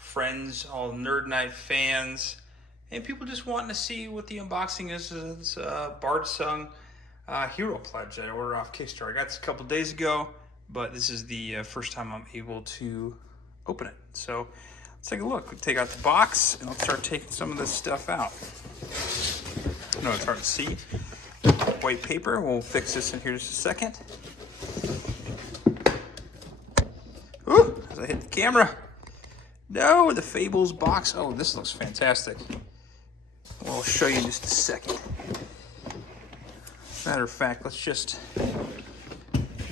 friends, all Nerd Night fans, and people just wanting to see what the unboxing is. It's Bardsung Hero Pledge that I ordered off Kickstarter. I got this a couple days ago, but this is the first time I'm able to open it. So let's take a look. We'll take out the box and I'll start taking some of this stuff out. I know it's hard to see. White paper. We'll fix this in here just a second. Ooh, as I hit the camera. No, the Fables box. Oh, this looks fantastic. I'll show you in just a second. Matter of fact, let's just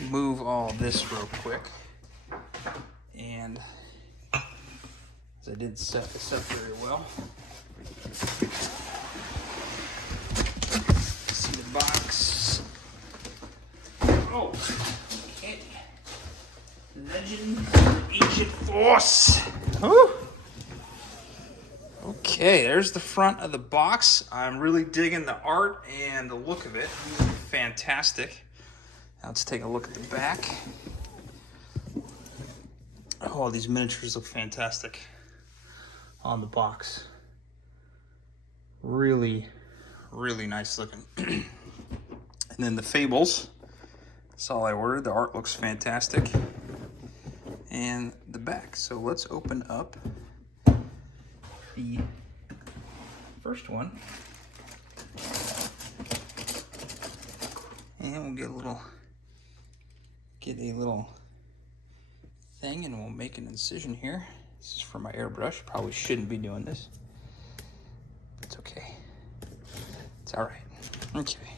move all this real quick. And as I didn't set this up very well. See the box. Oh, okay. Legend Ancient Force. Whew. Okay, there's the front of the box. I'm really digging the art and the look of it. Fantastic. Now let's take a look at the back. Oh, these miniatures look fantastic on the box. Really, really nice looking. And then the Fables. That's all I ordered. The art looks fantastic. And the back. So let's open up the first one. And we'll get a little thing and we'll make an incision here. This is for my airbrush. Probably shouldn't be doing this. It's okay. It's all right. Okay.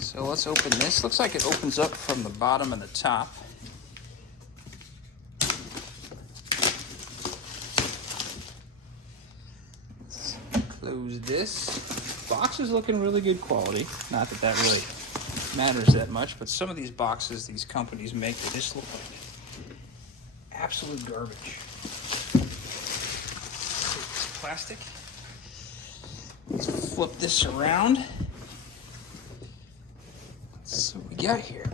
So let's open this. Looks like it opens up from the bottom and the top. Let's close this. Box is looking really good quality. Not that that really matters that much, but some of these boxes these companies make, they just look like absolute garbage. Take this plastic. Let's flip this around. So what we got here.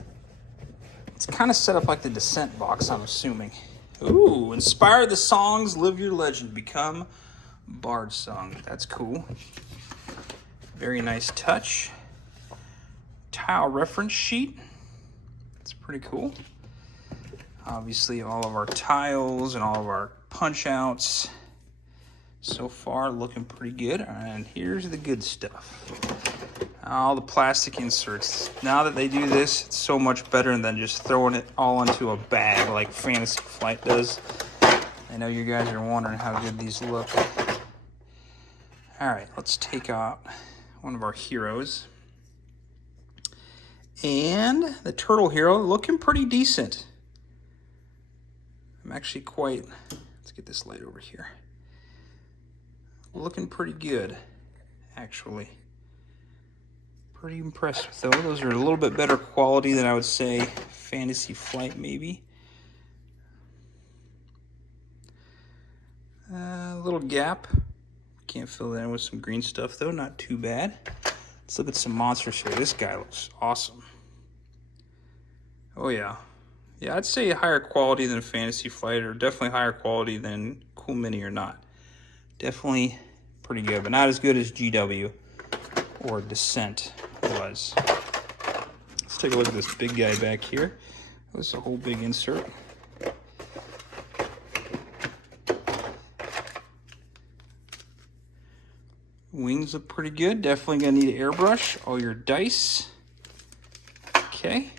It's kind of set up like the Descent box, I'm assuming. Ooh, inspire the songs, live your legend, become Bardsung. That's cool. Very nice touch. Tile reference sheet. That's pretty cool. Obviously all of our tiles and all of our punch outs so far looking pretty good. And here's the good stuff. All the plastic inserts. Now that they do this, it's so much better than just throwing it all into a bag like Fantasy Flight does. I know you guys are wondering how good these look. All right, let's take out one of our heroes. And the turtle hero looking pretty decent. I'm actually quite, let's get this light over here. Looking pretty good, actually. Pretty impressed with those. Those are a little bit better quality than I would say Fantasy Flight maybe. A little gap. Can't fill that in with some green stuff though, not too bad. Let's look at some monsters here. This guy looks awesome. Oh yeah. Yeah, I'd say higher quality than Fantasy Flight, or definitely higher quality than Cool Mini or not. Definitely pretty good, but not as good as GW or Descent was. Let's take a look at this big guy back here. This is a whole big insert. Wings look pretty good. Definitely gonna need an airbrush. All your dice. Okay.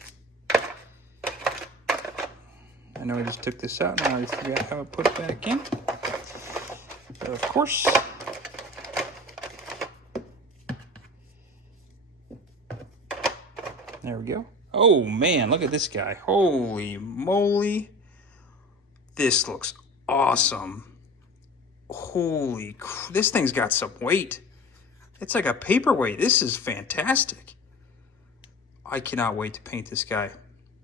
I know I just took this out and I already forgot how to put it back in. But of course. There we go. Oh man, look at this guy. Holy moly. This looks awesome. Holy, this thing's got some weight. It's like a paperweight. This is fantastic. I cannot wait to paint this guy.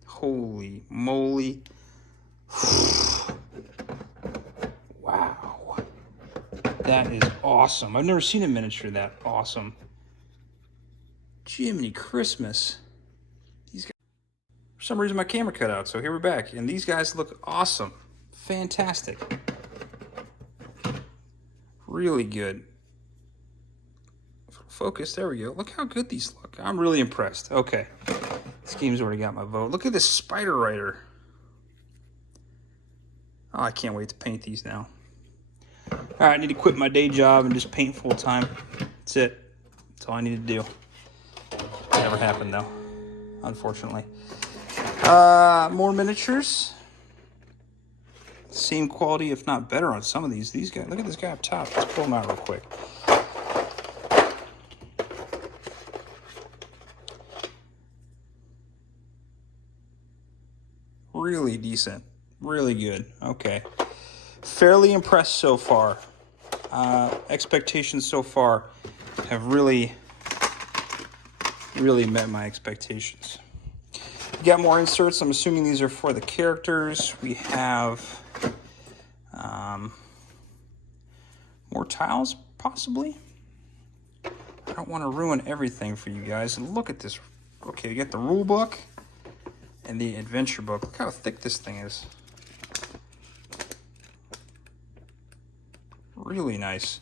Holy moly. Wow. That is awesome. I've never seen a miniature that awesome. Jiminy Christmas. These guys, for some reason my camera cut out, so here we're back. And these guys look awesome. Fantastic. Really good. Focus, there we go. Look how good these look. I'm really impressed. Okay, this game's already got my vote. Look at this Spider Rider. Oh, I can't wait to paint these now. All right, I need to quit my day job and just paint full time. That's it. That's all I need to do. Never happened though, unfortunately. More miniatures. Same quality, if not better, on some of these. These guys, look at this guy up top. Let's pull him out real quick. Really decent. Really good. Okay. Fairly impressed so far. Expectations so far have really met my expectations. We got more inserts. I'm assuming these are for the characters. We have more tiles, possibly. I don't want to ruin everything for you guys. And look at this. Okay, you got the rule book and the adventure book. Look how thick this thing is. Really nice.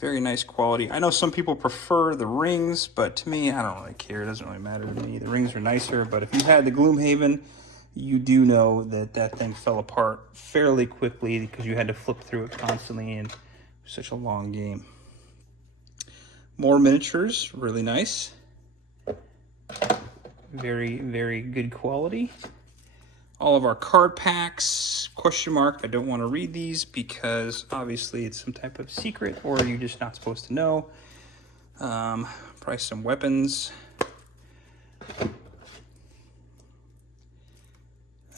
Very nice quality. I know some people prefer the rings, but to me, I don't really care. It doesn't really matter to me. The rings are nicer, but if you had the Gloomhaven, you do know that that thing fell apart fairly quickly because you had to flip through it constantly in such a long game. More miniatures, really nice. Very, very good quality. All of our card packs, question mark. I don't want to read these because obviously it's some type of secret or you're just not supposed to know. Probably some weapons.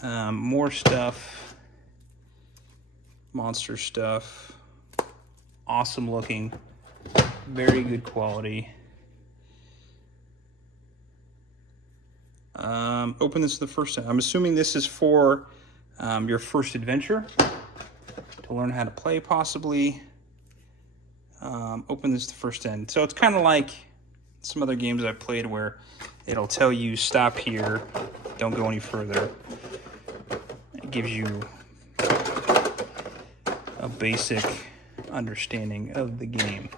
More stuff. Monster stuff. Awesome looking. Very good quality. Open this the first time. I'm assuming this is for your first adventure to learn how to play, possibly. Open this the first end. So it's kind of like some other games I've played where it'll tell you stop here, don't go any further. It gives you a basic understanding of the game.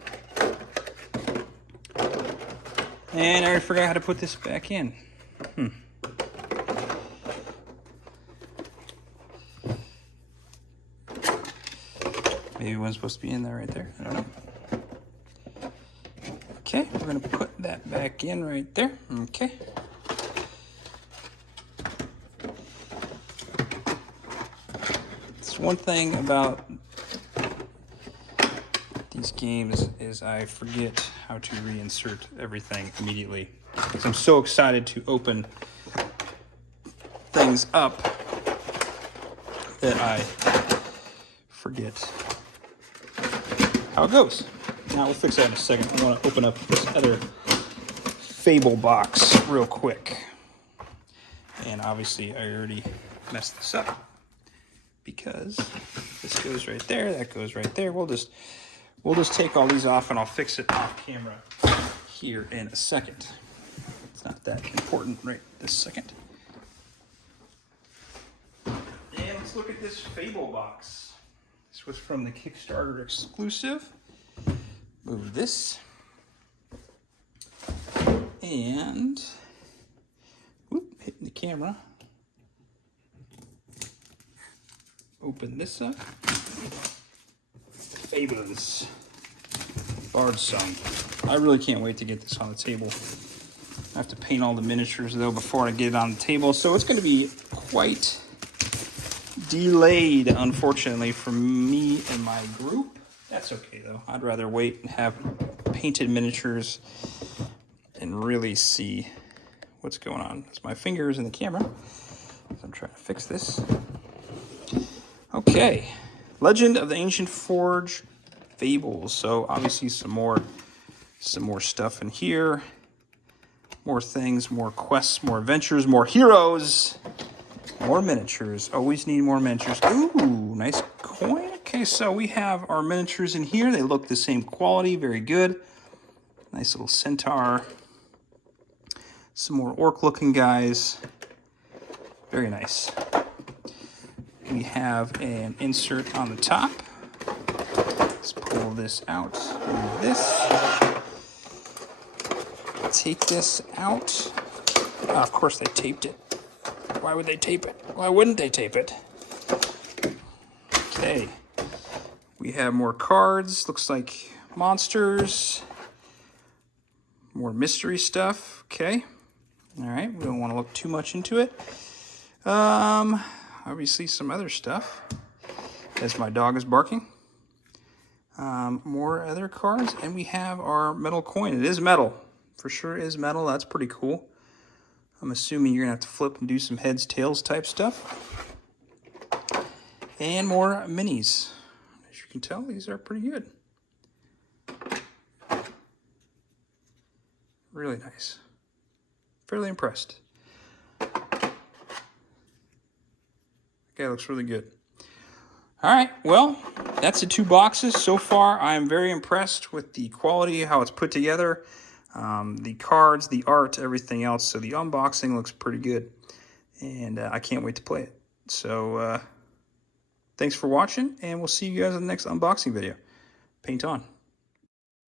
And I already forgot how to put this back in. Maybe it wasn't supposed to be in there right there. I don't know. Okay, we're going to put that back in right there. Okay. It's one thing about these games is I forget how to reinsert everything immediately. Because I'm so excited to open things up that I forget how it goes. Now we'll fix that in a second. I want to open up this other Fable box real quick. And obviously I already messed this up because this goes right there, that goes right there. We'll just take all these off and I'll fix it off camera here in a second. It's not that important right this second. And let's look at this Fable box. This was from the Kickstarter exclusive. Move this. And, whoop, hitting the camera. Open this up. Fables. Bardsung. I really can't wait to get this on the table. I have to paint all the miniatures though before I get it on the table, so it's going to be quite delayed, unfortunately, for me and my group. That's okay though. I'd rather wait and have painted miniatures and really see what's going on. It's my fingers in the camera, so I'm trying to fix this. Okay, Legend of the Ancient Forge Fables. So obviously some more stuff in here. More things, more quests, more adventures, more heroes, more miniatures. Always need more miniatures. Ooh, nice coin. Okay, so we have our miniatures in here. They look the same quality, very good. Nice little centaur. Some more orc looking guys. Very nice. We have an insert on the top. Let's pull this out. Move this. Take this out. Oh, of course they taped it. Why would they tape it? Why wouldn't they tape it? Okay. We have more cards. Looks like monsters. More mystery stuff. Okay. All right. We don't want to look too much into it. Obviously some other stuff. As my dog is barking. More other cards. And we have our metal coin. It is metal. For sure is metal. That's pretty cool. I'm assuming you're going to have to flip and do some heads, tails type stuff. And more minis. As you can tell, these are pretty good. Really nice. Fairly impressed. Okay, looks really good. All right, well, that's the 2 boxes. So far, I'm very impressed with the quality, how it's put together, the cards, the art, everything else. So the unboxing looks pretty good, and I can't wait to play it. So thanks for watching, and we'll see you guys in the next unboxing video. Paint on.